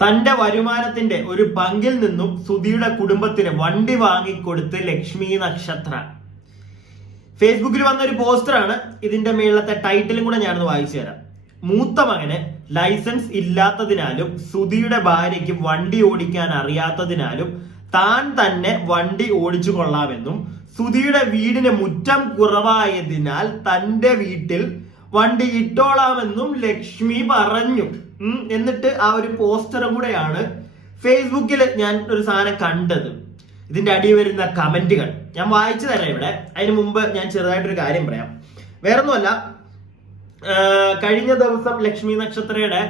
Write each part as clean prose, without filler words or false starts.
തന്റെ വരുമാനത്തിന്റെ ഒരു പങ്കിൽ നിന്നും സുധിയുടെ കുടുംബത്തിന് വണ്ടി വാങ്ങിക്കൊടുത്ത് ലക്ഷ്മി നക്ഷത്ര. ഫേസ്ബുക്കിൽ വന്ന ഒരു പോസ്റ്ററാണ്. ഇതിന്റെ മേളത്തെ ടൈറ്റിലും കൂടെ ഞാനൊന്ന് വായിച്ചു തരാം. മൂത്ത മകന് ലൈസൻസ് ഇല്ലാത്തതിനാലും സുധിയുടെ ഭാര്യയ്ക്ക് വണ്ടി ഓടിക്കാൻ അറിയാത്തതിനാലും താൻ തന്നെ വണ്ടി ഓടിച്ചു കൊള്ളാമെന്നും സുധിയുടെ വീടിന് മുറ്റം കുറവായതിനാൽ തന്റെ വീട്ടിൽ വണ്ടി ഇട്ടോളാമെന്നും ലക്ഷ്മി പറഞ്ഞു. എന്നിട്ട് ആ ഒരു പോസ്റ്ററും കൂടെയാണ് ഫേസ്ബുക്കിൽ ഞാൻ ഒരു സാധനം കണ്ടത്. ഇതിന്റെ അടി വരുന്ന കമന്റുകൾ ഞാൻ വായിച്ചു തരാം ഇവിടെ. അതിന് മുമ്പ് ഞാൻ ചെറുതായിട്ടൊരു കാര്യം പറയാം. വേറൊന്നുമല്ല, കഴിഞ്ഞ ദിവസം ലക്ഷ്മി നക്ഷത്രയുടെ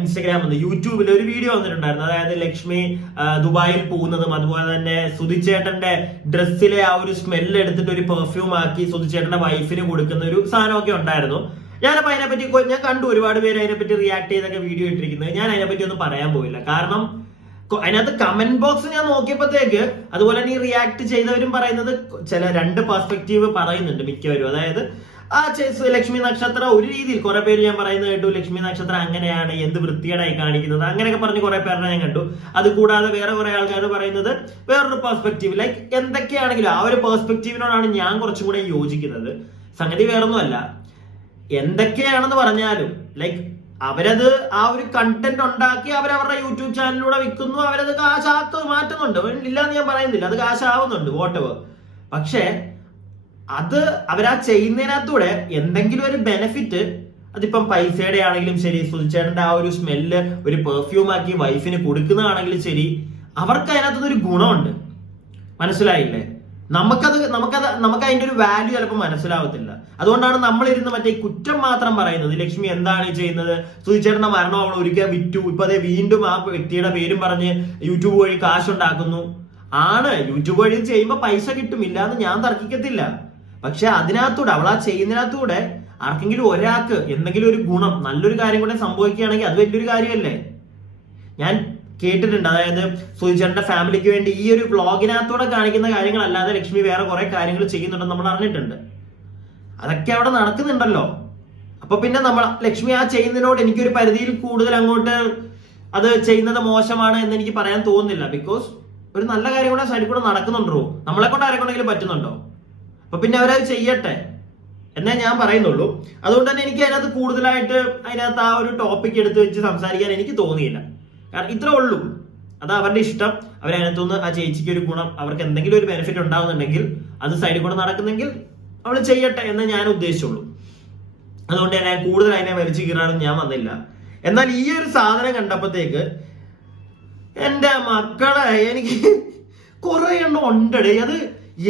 ഇൻസ്റ്റഗ്രാം യൂട്യൂബിൽ ഒരു വീഡിയോ വന്നിട്ടുണ്ടായിരുന്നു. അതായത് ലക്ഷ്മി ദുബായിൽ പോകുന്നതും അതുപോലെ തന്നെ സുധിച്ചേട്ടന്റെ ഡ്രസ്സിലെ ആ ഒരു സ്മെല്ല് എടുത്തിട്ട് ഒരു പെർഫ്യൂം ആക്കി സുധിച്ചേട്ടന്റെ വൈഫിന് കൊടുക്കുന്ന ഒരു സാധനമൊക്കെ ഉണ്ടായിരുന്നു. ഞാനപ്പോ അതിനെപ്പറ്റി ഞാൻ കണ്ടു ഒരുപാട് പേര് അതിനെപ്പറ്റി റിയാക്ട് ചെയ്തൊക്കെ വീഡിയോ ഇട്ടിരിക്കുന്നത്. ഞാൻ അതിനെപ്പറ്റി ഒന്നും പറയാൻ പോയില്ല. കാരണം അതിനകത്ത് കമന്റ് ബോക്സ് ഞാൻ നോക്കിയപ്പോഴത്തേക്ക് അതുപോലെ തന്നെ ഈ റിയാക്ട് ചെയ്തവരും പറയുന്നത് ചില രണ്ട് പെർസ്പെക്റ്റീവ് പറയുന്നുണ്ട് മിക്കവരും. അതായത് ആ ലക്ഷ്മി നക്ഷത്ര ഒരു രീതിയിൽ കുറെ പേര് ഞാൻ പറയുന്നത് കേട്ടു, ലക്ഷ്മി നക്ഷത്ര അങ്ങനെയാണ്, എന്ത് വൃത്തികേടായി കാണിക്കുന്നത്, അങ്ങനെയൊക്കെ പറഞ്ഞ് കുറെ പേരെ ഞാൻ കണ്ടു. അത് കൂടാതെ വേറെ കുറെ ആൾക്കാർ പറയുന്നത് വേറൊരു പെർസ്പെക്റ്റീവ്. ലൈക്ക് എന്തൊക്കെയാണെങ്കിലും ആ ഒരു പെർസ്പെക്റ്റീവിനോടാണ് ഞാൻ കുറച്ചും കൂടെ യോജിക്കുന്നത്. സംഗതി വേറൊന്നുമല്ല, എന്തൊക്കെയാണെന്ന് പറഞ്ഞാലും ലൈക്ക് അവരത് ആ ഒരു കണ്ടന്റ് ഉണ്ടാക്കി അവരവരുടെ യൂട്യൂബ് ചാനലിലൂടെ വിൽക്കുന്നു, അവരത് കാശാക്ക് മാറ്റുന്നുണ്ട്, ഇല്ലാന്ന് ഞാൻ പറയുന്നില്ല, അത് കാശാവുന്നുണ്ട് വോട്ടെവർ. പക്ഷേ അത് അവരാ ചെയ്യുന്നതിനകത്തൂടെ എന്തെങ്കിലും ഒരു ബെനിഫിറ്റ്, അതിപ്പം പൈസയുടെ ആണെങ്കിലും ശരി, സുധിച്ചേട്ടന്റെ ആ ഒരു സ്മെല്ല് ഒരു പെർഫ്യൂം ആക്കി വൈഫിന് കൊടുക്കുന്നതാണെങ്കിലും ശരി, അവർക്ക് അതിനകത്തൊരു ഗുണമുണ്ട്. മനസ്സിലായില്ലേ? നമുക്ക് അതിന്റെ ഒരു വാല്യൂ ചിലപ്പോൾ മനസ്സിലാവത്തില്ല. അതുകൊണ്ടാണ് നമ്മളിരുന്ന് മറ്റേ കുറ്റം മാത്രം പറയുന്നത്. ലക്ഷ്മി എന്താണ് ചെയ്യുന്നത്, സുധിച്ചേട്ടന്റെ മരണം അവൾ ഒരിക്കൽ വിറ്റു, ഇപ്പൊ അതെ വീണ്ടും ആ വ്യക്തിയുടെ പേരും പറഞ്ഞ് യൂട്യൂബ് വഴി കാശുണ്ടാക്കുന്നു. യൂട്യൂബ് വഴി ചെയ്യുമ്പോൾ പൈസ കിട്ടുമില്ല എന്ന് ഞാൻ തർക്കിക്കത്തില്ല. പക്ഷെ അതിനകത്തൂടെ അവൾ ആ ചെയ്യുന്നതിനകത്തൂടെ ആർക്കെങ്കിലും ഒരാൾക്ക് എന്തെങ്കിലും ഒരു ഗുണം, നല്ലൊരു കാര്യം കൂടെ സംഭവിക്കുകയാണെങ്കിൽ അത് വലിയൊരു കാര്യമല്ലേ. ഞാൻ കേട്ടിട്ടുണ്ട്, അതായത് സുധിച്ചേട്ടന്റെ ഫാമിലിക്ക് വേണ്ടി ഈ ഒരു വ്ളോഗിനകത്തൂടെ കാണിക്കുന്ന കാര്യങ്ങളല്ലാതെ ലക്ഷ്മി വേറെ കുറെ കാര്യങ്ങൾ ചെയ്യുന്നുണ്ടെന്ന് നമ്മൾ അറിഞ്ഞിട്ടുണ്ട്. അതൊക്കെ അവിടെ നടക്കുന്നുണ്ടല്ലോ. അപ്പൊ പിന്നെ ലക്ഷ്മി ആ ചെയ്യുന്നതിനോട് എനിക്കൊരു പരിധിയിൽ കൂടുതൽ അങ്ങോട്ട് അത് ചെയ്യുന്നത് മോശമാണ് എന്ന് എനിക്ക് പറയാൻ തോന്നുന്നില്ല. ബിക്കോസ് ഒരു നല്ല കാര്യം കൂടെ സൈഡിൽ കൂടെ നടക്കുന്നുണ്ടോ, നമ്മളെ കൊണ്ട് ആരെക്കൊണ്ടെങ്കിലും പറ്റുന്നുണ്ടോ? അപ്പൊ പിന്നെ അവരത് ചെയ്യട്ടെ എന്നേ ഞാൻ പറയുന്നുള്ളൂ. അതുകൊണ്ട് തന്നെ എനിക്ക് അതിനകത്ത് കൂടുതലായിട്ട് അതിനകത്ത് ആ ഒരു ടോപ്പിക് എടുത്ത് വെച്ച് സംസാരിക്കാൻ എനിക്ക് തോന്നിയില്ല. കാരണം ഇത്രേ ഉള്ളൂ, അത് അവരുടെ ഇഷ്ടം. അവരതിനകത്തുനിന്ന് ആ ചേച്ചിക്ക് ഒരു ഗുണം, അവർക്ക് എന്തെങ്കിലും ഒരു ബെനിഫിറ്റ് ഉണ്ടാവുന്നുണ്ടെങ്കിൽ അത് സൈഡിൽ കൂടെ നടക്കുന്നെങ്കിൽ അവൾ ചെയ്യട്ടെ എന്ന് ഞാൻ ഉദ്ദേശിച്ചുള്ളൂ. അതുകൊണ്ട് ഞാൻ കൂടുതൽ അതിനെ വലിച്ചു കീറാനും ഞാൻ വന്നില്ല. എന്നാൽ ഈ ഒരു സാധനം കണ്ടപ്പോഴത്തേക്ക് എന്റെ മക്കളെ എനിക്ക് കുറെ എണ്ണം ഉണ്ടടേ, അത്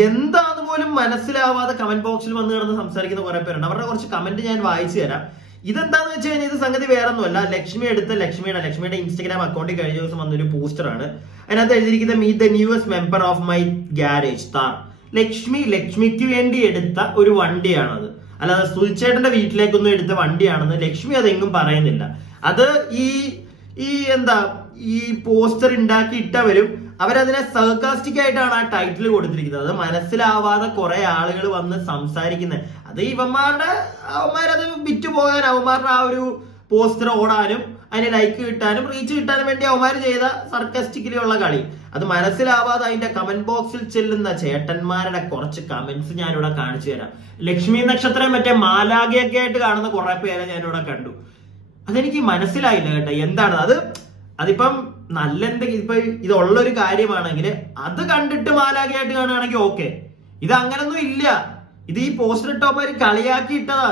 എന്താന്ന് പോലും മനസ്സിലാവാതെ കമന്റ് ബോക്സിൽ വന്ന് കിടന്ന് സംസാരിക്കുന്ന കുറെ പേരുണ്ട്. അവരുടെ കുറച്ച് കമന്റ് ഞാൻ വായിച്ചു തരാം. ഇതെന്താന്ന് വെച്ച് കഴിഞ്ഞാൽ ഇത് സംഗതി വേറൊന്നുമല്ല, ലക്ഷ്മിയുടെ ഇൻസ്റ്റഗ്രാം അക്കൗണ്ടിൽ കഴിഞ്ഞ ദിവസം വന്നൊരു പോസ്റ്ററാണ്. അതിനകത്ത് എഴുതിയിരിക്കുന്നത് meet the newest member of my garage Thar. ലക്ഷ്മിക്ക് വേണ്ടി എടുത്ത ഒരു വണ്ടിയാണത്, അല്ലാതെ സുധിച്ചേട്ടന്റെ വീട്ടിലേക്കൊന്നും എടുത്ത വണ്ടിയാണെന്ന് ലക്ഷ്മി അതെങ്ങും പറയുന്നില്ല. അത് ഈ പോസ്റ്റർ ഉണ്ടാക്കി ഇട്ടവരും അവരതിനെ സർക്കാസ്റ്റിക് ആയിട്ടാണ് ആ ടൈറ്റിൽ കൊടുത്തിരിക്കുന്നത്. അത് മനസ്സിലാവാതെ കുറെ ആളുകൾ വന്ന് സംസാരിക്കുന്നത്. അത് അവന്മാരത് വിറ്റുപോകാൻ, അവന്മാരുടെ ആ ഒരു പോസ്റ്റർ ഓടാനും അതിന് ലൈക്ക് കിട്ടാനും റീച്ച് കിട്ടാനും വേണ്ടി അവന്മാർ ചെയ്ത സർക്കാസ്റ്റിക്കലിയുള്ള കളി. അത് മനസ്സിലാവാതെ അതിന്റെ കമന്റ് ബോക്സിൽ ചെല്ലുന്ന ചേട്ടന്മാരുടെ കുറച്ച് കമന്റ്സ് ഞാനിവിടെ കാണിച്ചു തരാം. ലക്ഷ്മി നക്ഷത്രം മറ്റേ മാലാഖയൊക്കെ ആയിട്ട് കാണുന്ന കുറെ പേരെ ഞാനിവിടെ കണ്ടു. അതെനിക്ക് മനസ്സിലായില്ല കേട്ടോ, എന്താണ് അത്. അതിപ്പം നല്ല എന്തെങ്കിലും ഇപ്പൊ ഇതുള്ളൊരു കാര്യമാണെങ്കിൽ അത് കണ്ടിട്ട് മാലാഖയായിട്ട് കാണുകയാണെങ്കിൽ ഓക്കെ. ഇത് അങ്ങനൊന്നും ഇല്ല. ഇത് ഈ പോസ്റ്റർ ഇട്ടവന്മാര് കളിയാക്കി ഇട്ടതാ.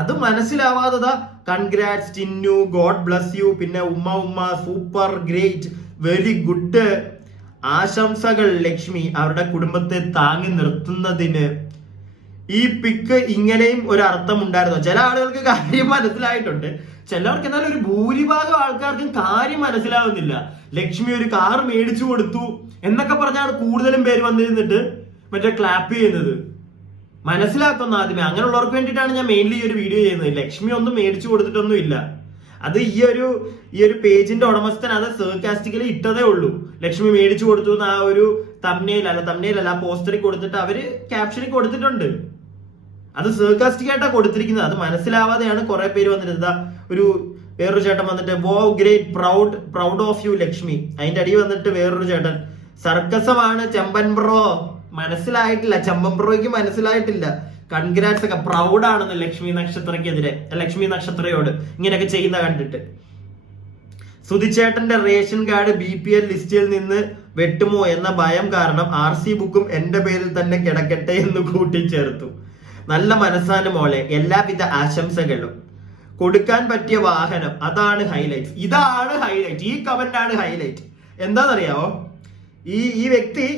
അത് മനസ്സിലാവാത്തതാ. Congrats Tinnu, God bless U, പിന്നെ ഉമ്മ സൂപ്പർ ഗ്രേറ്റ്, വെരി ഗുഡ്, ആശംസകൾ ലക്ഷ്മി അവരുടെ കുടുംബത്തെ താങ്ങി നിർത്തുന്നതിന്. ഈ പിക്ക് ഇങ്ങനെയും ഒരു അർത്ഥം ഉണ്ടായിരുന്നു. ചില ആളുകൾക്ക് കാര്യം മനസ്സിലായിട്ടുണ്ട്, ചിലവർക്ക് എന്നാലും ഒരു ഭൂരിഭാഗം ആൾക്കാർക്കും കാര്യം മനസ്സിലാവുന്നില്ല. ലക്ഷ്മി ഒരു കാർ മേടിച്ചു കൊടുത്തു എന്നൊക്കെ പറഞ്ഞാണ് കൂടുതലും പേര് വന്നിരുന്നിട്ട് മറ്റേ ക്ലാപ്പ് ചെയ്യുന്നത്. മനസ്സിലാക്കുന്ന ആദ്യമേ അങ്ങനെയുള്ളവർക്ക് വേണ്ടിയിട്ടാണ് ഞാൻ മെയിൻലി ഈ ഒരു വീഡിയോ ചെയ്യുന്നത്. ലക്ഷ്മി ഒന്നും മേടിച്ചു കൊടുത്തിട്ടൊന്നും ഇല്ല. അത് ഈ ഒരു പേജിന്റെ ഉടമസ്ഥൻ അത് സർക്കാസ്റ്റിക്കലി ഇട്ടതേ ഉള്ളൂ. ലക്ഷ്മി മേടിച്ചു കൊടുത്തു എന്ന് ആ ഒരു തംബ്നെയിലല്ല ആ പോസ്റ്ററിൽ കൊടുത്തിട്ട് അവര് ക്യാപ്ഷനിൽ കൊടുത്തിട്ടുണ്ട്. അത് സർക്കാസ്റ്റിക് ആയിട്ടാണ് കൊടുത്തിരിക്കുന്നത്. അത് മനസ്സിലാവാതെയാണ് കുറെ പേര് വന്നിരുന്നത്. ഒരു വേറൊരു ചേട്ടൻ വന്നിട്ട് wow great proud of you Lakshmi. അതിന്റെ അടി വന്നിട്ട് വേറൊരു ചേട്ടൻ സർക്കസമാണ് ചെമ്പൻ ബ്രോ. മനസ്സിലായിട്ടില്ല, ചെമ്പൻ ബ്രോയ്ക്ക് മനസ്സിലായിട്ടില്ല. കൺഗ്രാറ്റ്സ് ഒക്കെ, പ്രൗഡാണെന്ന് ലക്ഷ്മി നക്ഷത്രക്കെതിരെ, ലക്ഷ്മി നക്ഷത്രയോട് ഇങ്ങനെയൊക്കെ ചെയ്യുന്ന കണ്ടിട്ട്. സുധിച്ചേട്ടന്റെ റേഷൻ കാർഡ് BPL ലിസ്റ്റിൽ നിന്ന് വെട്ടുമോ എന്ന ഭയം കാരണം RC ബുക്കും എന്റെ പേരിൽ തന്നെ കിടക്കട്ടെ എന്ന് കൂട്ടിച്ചേർത്തു. നല്ല മനസ്സാണ് മോളെ, എല്ലാവിധ ആശംസകളും. കൊടുക്കാൻ പറ്റിയ വാഹനം, അതാണ് ഹൈലൈറ്റ്. ഇതാണ് ഹൈലൈറ്റ്, ഈ കമന്റ് ആണ് ഹൈലൈറ്റ്. എന്താണെന്നറിയാവോ, ഈ വ്യക്തി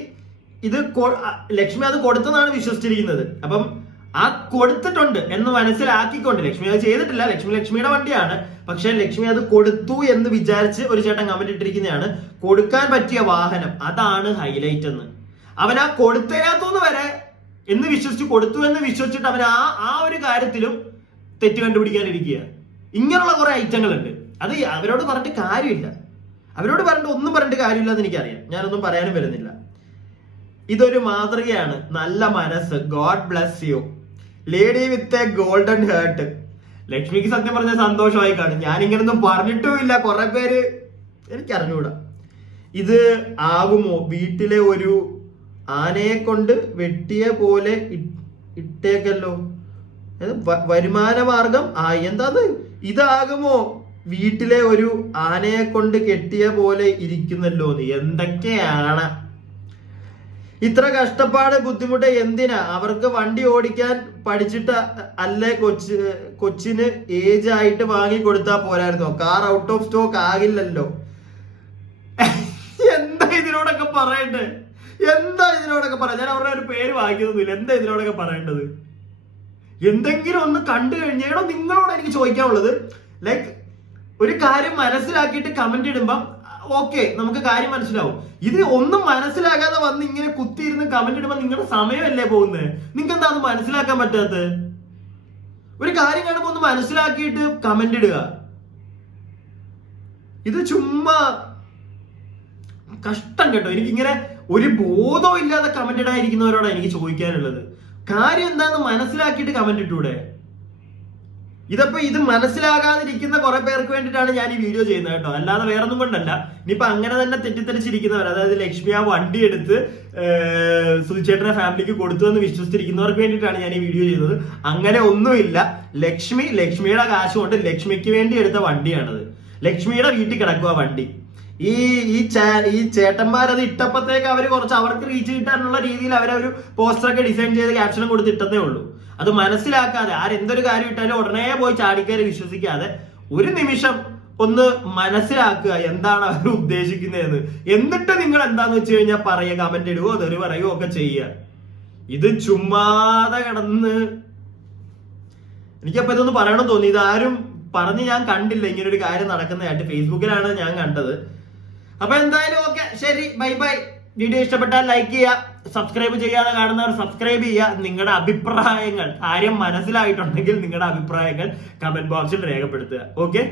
ഇത് ലക്ഷ്മി അത് കൊടുത്തെന്നാണ് വിശ്വസിച്ചിരിക്കുന്നത്. അപ്പം ആ കൊടുത്തിട്ടുണ്ട് എന്ന് മനസ്സിലാക്കിക്കൊണ്ട്, ലക്ഷ്മി അത് ചെയ്തിട്ടില്ല, ലക്ഷ്മിയുടെ വണ്ടിയാണ്, പക്ഷെ ലക്ഷ്മി അത് കൊടുത്തു എന്ന് വിചാരിച്ച് ഒരു ചേട്ടൻ കമന്റ് ഇട്ടിരിക്കുന്നതാണ് കൊടുക്കാൻ പറ്റിയ വാഹനം, അതാണ് ഹൈലൈറ്റ് എന്ന്. അവൻ ആ കൊടുത്തതിനകത്തുനിന്ന് വരെ എന്ന് വിശ്വസിച്ച് കൊടുത്തു എന്ന് വിശ്വസിച്ചിട്ട് അവൻ ആ ഒരു കാര്യത്തിലും തെറ്റ് കണ്ടുപിടിക്കാനിരിക്കുക. ഇങ്ങനെയുള്ള കുറെ ഐറ്റങ്ങളുണ്ട്. അത് അവരോട് പറഞ്ഞിട്ട് കാര്യമില്ല, അവരോട് പറഞ്ഞിട്ട് ഒന്നും പറഞ്ഞിട്ട് കാര്യമില്ല എന്ന് എനിക്കറിയാം. ഞാനൊന്നും പറയാനും വരുന്നില്ല. ഇതൊരു മാതൃകയാണ്, നല്ല മനസ്സ്, God bless you lady with a golden heart. ലക്ഷ്മിക്ക് സത്യം പറഞ്ഞ സന്തോഷമായി കാണും. ഞാൻ ഇങ്ങനൊന്നും പറഞ്ഞിട്ടുമില്ല, കുറെ പേര് എനിക്ക് അറിഞ്ഞൂടാ. ഇത് ആകുമോ, വീട്ടിലെ ഒരു ആനയെ കൊണ്ട് വെട്ടിയ പോലെ ഇട്ടേക്കല്ലോ, വരുമാന മാർഗം എന്താത്, ഇതാകുമോ വീട്ടിലെ ഒരു ആനയെ കൊണ്ട് കെട്ടിയ പോലെ ഇരിക്കുന്നല്ലോ. എന്തൊക്കെയാണ് ഇത്ര കഷ്ടപ്പാട്, ബുദ്ധിമുട്ട് എന്തിനാ? അവർക്ക് വണ്ടി ഓടിക്കാൻ പഠിച്ചിട്ട് അല്ലേ കൊച്ചിന് ഏജ് ആയിട്ട് വാങ്ങി കൊടുത്താ പോരായിരുന്നോ? കാർ ഔട്ട് ഓഫ് സ്റ്റോക്ക് ആകില്ലല്ലോ. എന്താ ഇതിനോടൊക്കെ പറയണ്ടേ? ഞാൻ അവരുടെ ഒരു പേര് വായിക്കുന്നൊന്നുമില്ല. എന്താ ഇതിനോടൊക്കെ പറയേണ്ടത്? എന്തെങ്കിലും ഒന്ന് കണ്ടു കഴിഞ്ഞാൽ നിങ്ങളോട് എനിക്ക് ചോദിക്കാനുള്ളത്, ലൈക്ക് ഒരു കാര്യം മനസ്സിലാക്കിയിട്ട് കമന്റ് ഇടുമ്പം ഓക്കെ, നമുക്ക് കാര്യം മനസ്സിലാവും. ഇത് ഒന്നും മനസ്സിലാകാതെ വന്ന് ഇങ്ങനെ കുത്തിയിരുന്ന് കമന്റ് ഇടുമ്പോ നിങ്ങളുടെ സമയമല്ലേ പോകുന്നത്? നിങ്ങൾക്ക് എന്താ അത് മനസ്സിലാക്കാൻ പറ്റാത്തത്? ഒരു കാര്യം കാണുമ്പോ ഒന്ന് മനസ്സിലാക്കിയിട്ട് കമന്റ് ഇടുക. ഇത് ചുമ്മാ കഷ്ടം കേട്ടോ. എനിക്കിങ്ങനെ ഒരു ബോധവും ഇല്ലാതെ കമന്റ് ഇടാതിരിക്കുന്നവരോടാണ് എനിക്ക് ചോദിക്കാനുള്ളത്. കാര്യം എന്താന്ന് മനസ്സിലാക്കിയിട്ട് കമന്റ് ഇട്ടൂടെ? ഇത് മനസ്സിലാകാതിരിക്കുന്ന കുറെ പേർക്ക് വേണ്ടിയിട്ടാണ് ഞാൻ ഈ വീഡിയോ ചെയ്യുന്നത് കേട്ടോ, അല്ലാതെ വേറൊന്നും കൊണ്ടല്ല. ഇനിയിപ്പൊ അങ്ങനെ തന്നെ തെറ്റിദ്ധരിച്ചിരിക്കുന്നവർ, അതായത് ലക്ഷ്മി ആ വണ്ടി എടുത്ത് സുധിച്ചേട്ടന്റെ ഫാമിലിക്ക് കൊടുത്തു എന്ന് വിശ്വസിച്ചിരിക്കുന്നവർക്ക് വേണ്ടിയിട്ടാണ് ഞാൻ ഈ വീഡിയോ ചെയ്യുന്നത്. അങ്ങനെ ഒന്നുമില്ല. ലക്ഷ്മിയുടെ കാശ് കൊണ്ട് ലക്ഷ്മിക്ക് വേണ്ടി എടുത്ത വണ്ടിയാണത്. ലക്ഷ്മിയുടെ വീട്ടിൽ കിടക്കുക വണ്ടി. ഈ ചേട്ടന്മാരത് ഇട്ടപ്പോഴത്തേക്ക് അവർക്ക് റീച്ച് കിട്ടാനുള്ള രീതിയിൽ അവരൊരു പോസ്റ്ററൊക്കെ ഡിസൈൻ ചെയ്ത് ക്യാപ്ഷനും കൊടുത്ത് ഇട്ടതേ ഉള്ളൂ. അത് മനസ്സിലാക്കാതെ ആരെന്തൊരു കാര്യം ഇട്ടാലും ഉടനെ പോയി ചാടിക്കയറി വിശ്വസിക്കാതെ ഒരു നിമിഷം ഒന്ന് മനസ്സിലാക്കുക എന്താണ് അവർ ഉദ്ദേശിക്കുന്നതെന്ന്. എന്നിട്ട് നിങ്ങൾ എന്താന്ന് വെച്ച് കഴിഞ്ഞാൽ പറയുക, കമന്റ് ഇടുവോ തെറി പറയുവോ ഒക്കെ ചെയ്യുക. ഇത് ചുമ്മാതെ കിടന്ന് എനിക്കപ്പോ ഇതൊന്ന് പറയണമെന്ന് തോന്നി. ഇതാരും പറഞ്ഞ് ഞാൻ കണ്ടില്ല ഇങ്ങനെ ഒരു കാര്യം നടക്കുന്നതായിട്ട്. ഫേസ്ബുക്കിലാണ് ഞാൻ കണ്ടത്. അപ്പൊ എന്തായാലും ഓക്കെ, ശരി, ബൈ ബൈ. വീഡിയോ ഇഷ്ടപ്പെട്ടാൽ ലൈക്ക് ചെയ്യുക, സബ്സ്ക്രൈബ് ചെയ്യാതെ കാണുന്നവർ സബ്സ്ക്രൈബ് ചെയ്യുക. നിങ്ങളുടെ അഭിപ്രായങ്ങൾ, കാര്യം മനസ്സിലായിട്ടുണ്ടെങ്കിൽ നിങ്ങളുടെ അഭിപ്രായങ്ങൾ കമന്റ് ബോക്സിൽ രേഖപ്പെടുത്തുക. ഓക്കെ.